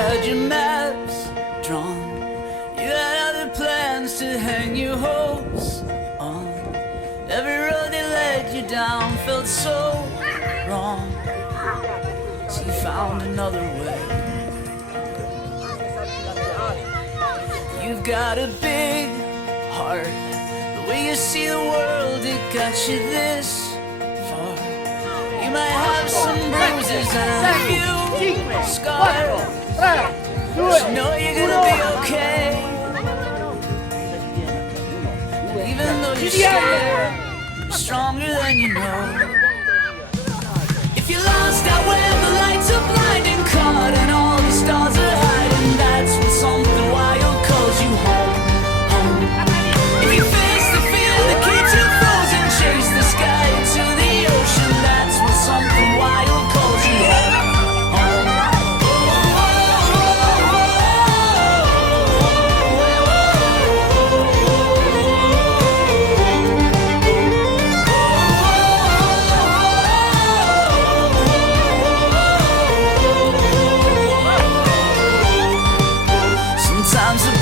had your maps drawn. You had other plans to hang your hopes on. Every road that led you down felt so wrong. So you found another way. You've got a big heart. The way you see the world, it got you this far. You might have some bruises and a few scars. Just know you're gonna be okay. Even though you're scared, you're stronger than you know. If you're lost out where the lights are blinding, caught and all the stars are hiding, that's when something wild calls you home, home. If you face the fear that keeps you frozen, chase the sky to the ocean, that's when something wild calls you home, home. Sometimes the